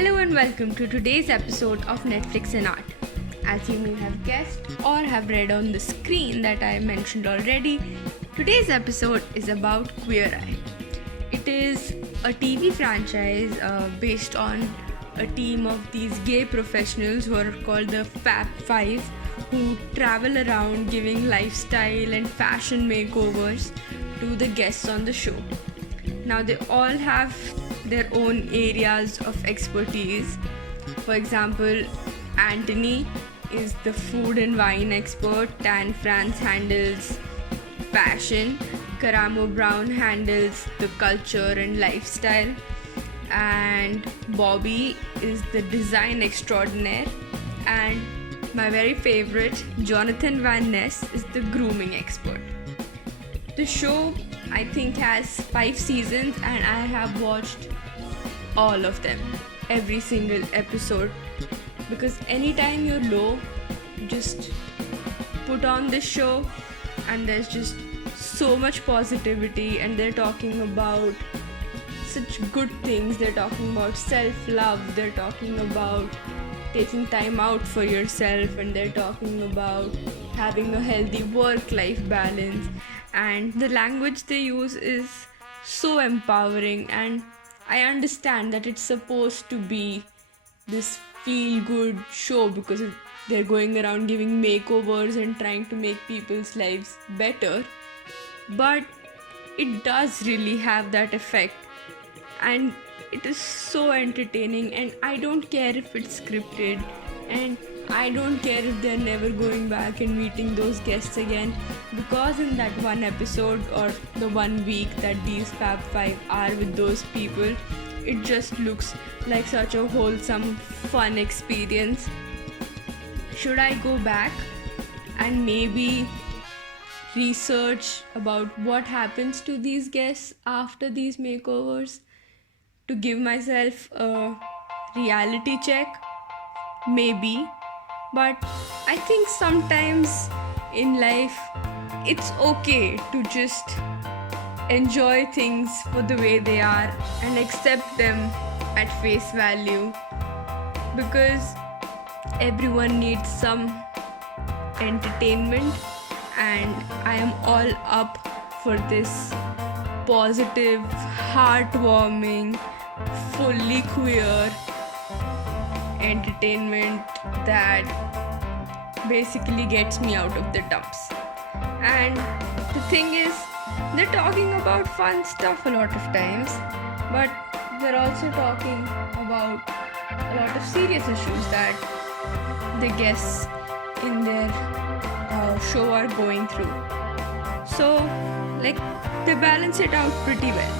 Hello and welcome to today's episode of Netflix and Art. As you may have guessed or have read on the screen that I mentioned already, today's episode is about Queer Eye. It is a TV franchise based on a team of these gay professionals who are called the Fab Five, who travel around giving lifestyle and fashion makeovers to the guests on the show. Now, they all have their own areas of expertise. For example, Anthony is the food and wine expert, Tan France handles fashion, Karamo Brown handles the culture and lifestyle, and Bobby is the design extraordinaire, and my very favorite, Jonathan Van Ness, is the grooming expert. The show, I think, has 5 seasons and I have watched all of them, every single episode, because anytime you're low, just put on this show and there's just so much positivity, and they're talking about such good things. They're talking about self-love, they're talking about taking time out for yourself, and they're talking about having a healthy work-life balance, and the language they use is so empowering. And I understand that it's supposed to be this feel-good show because they're going around giving makeovers and trying to make people's lives better, but it does really have that effect, and it is so entertaining. And I don't care if it's scripted, and I don't care if they're never going back and meeting those guests again, because in that one episode or the 1 week that these Fab Five are with those people, it just looks like such a wholesome, fun experience. Should I go back and maybe research about what happens to these guests after these makeovers to give myself a reality check? Maybe. But I think sometimes in life it's okay to just enjoy things for the way they are and accept them at face value, because everyone needs some entertainment, and I am all up for this positive, heartwarming, fully queer entertainment that basically gets me out of the dumps. And the thing is, they're talking about fun stuff a lot of times, but they're also talking about a lot of serious issues that the guests in their show are going through. So, they balance it out pretty well.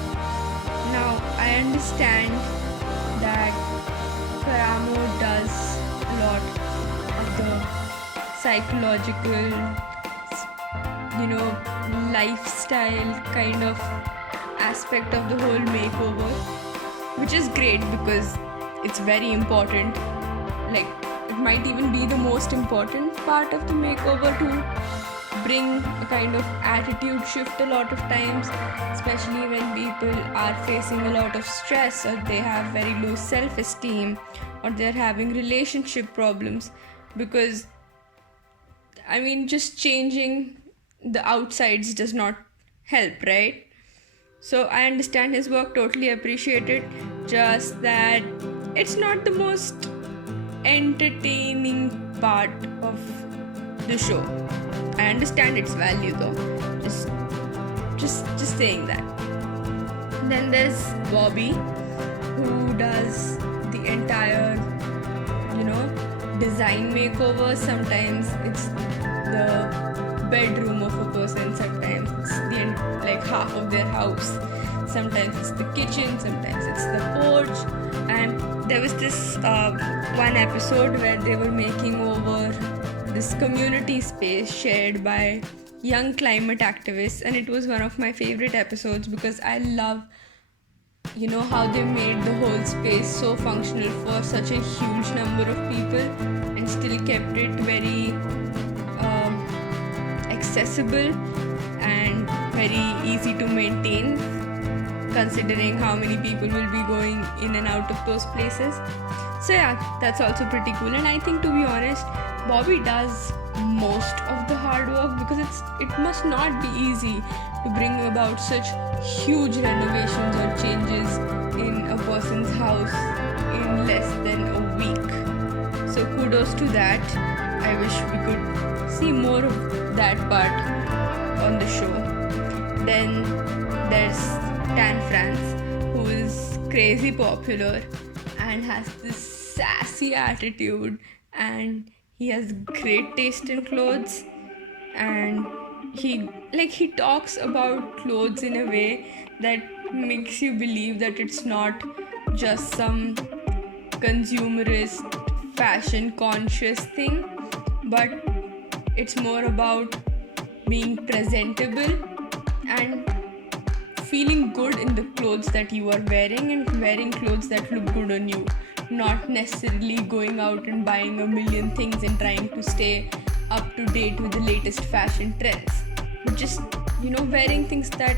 Now, I understand that Karamo does a lot of the psychological, lifestyle kind of aspect of the whole makeover, which is great because it's very important. It might even be the most important part of the makeover to bring a kind of attitude shift a lot of times, especially when people are facing a lot of stress, or they have very low self-esteem, or they're having relationship problems, because just changing the outsides does not help, right? So I understand his work, totally appreciate it, just that it's not the most entertaining part of the show. I understand its value though, just saying that. Then there's Bobby, who does the entire design makeover. Sometimes it's the bedroom of a person, sometimes it's half of their house, sometimes it's the kitchen, sometimes it's the porch. And there was this one episode where they were making over this community space shared by young climate activists, and it was one of my favorite episodes because I love how they made the whole space so functional for such a huge number of people and still kept it very accessible and very easy to maintain considering how many people will be going in and out of those places. So yeah, that's also pretty cool. And I think, to be honest, Bobby does most of the hard work, because it must not be easy to bring about such huge renovations or changes in a person's house in less than a week. So kudos to that. I wish we could see more of that part on the show. Then there's Tan France, who is crazy popular and has this sassy attitude, and he has great taste in clothes, and he talks about clothes in a way that makes you believe that it's not just some consumerist fashion conscious thing, but it's more about being presentable and feeling good in the clothes that you are wearing, and wearing clothes that look good on you, not necessarily going out and buying a million things and trying to stay up to date with the latest fashion trends, but just wearing things that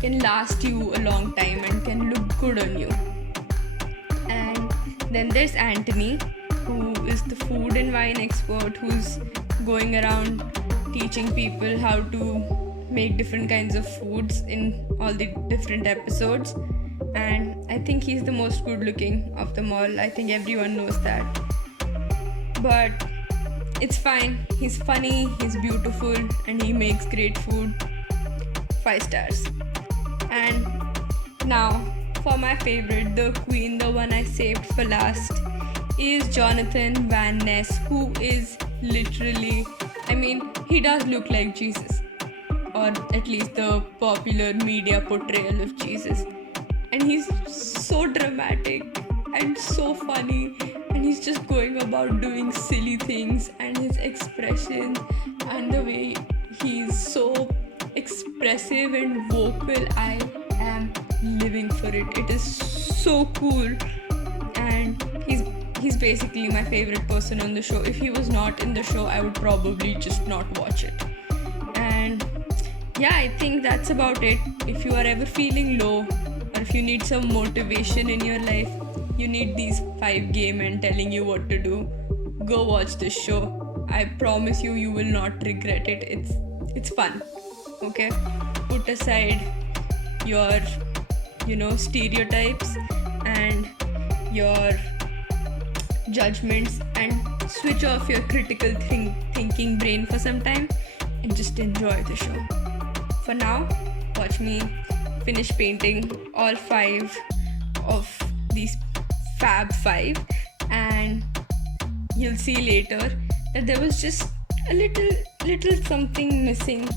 can last you a long time and can look good on you. And then there's Anthony, who is the food and wine expert, who's going around teaching people how to make different kinds of foods in all the different episodes. And I think he's the most good looking of them all. I think everyone knows that, but it's fine. He's funny, he's beautiful, and he makes great food. 5 stars. And now for my favorite, the queen, the one I saved for last, is Jonathan Van Ness, who is literally, he does look like Jesus, or at least the popular media portrayal of Jesus. And he's so dramatic and so funny, and he's just going about doing silly things, and his expressions and the way he's so expressive and vocal, I am living for it. It is so cool, and he's basically my favorite person on the show. If he was not in the show, I would probably just not watch it. And yeah, I think that's about it. If you are ever feeling low, or if you need some motivation in your life, you need these 5 gay men telling you what to do, go watch this show. I promise you, you will not regret it. It's fun. Okay? Put aside your stereotypes and your judgments, and switch off your critical thinking brain for some time and just enjoy the show. For now, watch me finish painting all 5 of these Fab 5, and you'll see later that there was just a little something missing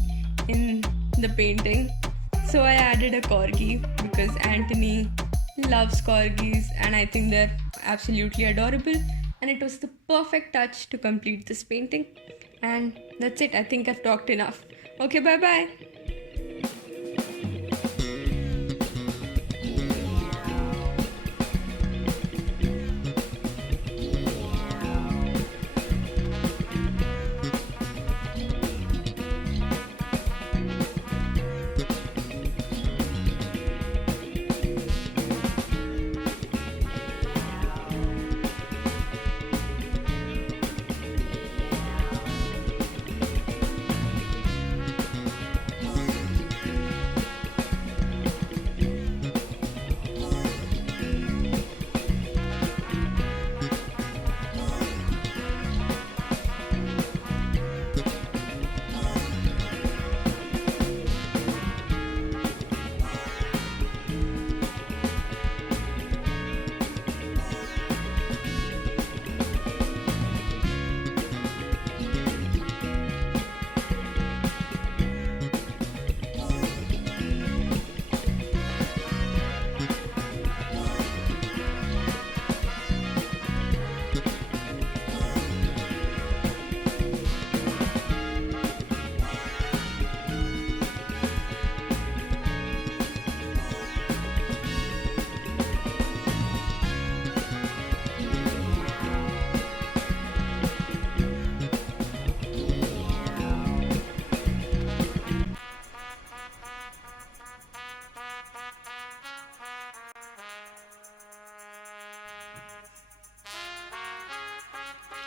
in the painting. So I added a corgi because Anthony loves corgis, and I think they're absolutely adorable, and it was the perfect touch to complete this painting. And that's it. I think I've talked enough. Okay, bye bye.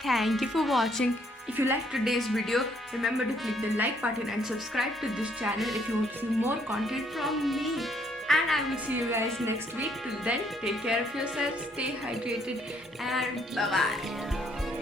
Thank you for watching. If you liked today's video, remember to click the like button and subscribe to this channel if you want to see more content from me. And I will see you guys next week. Till then, take care of yourselves, stay hydrated, and bye bye.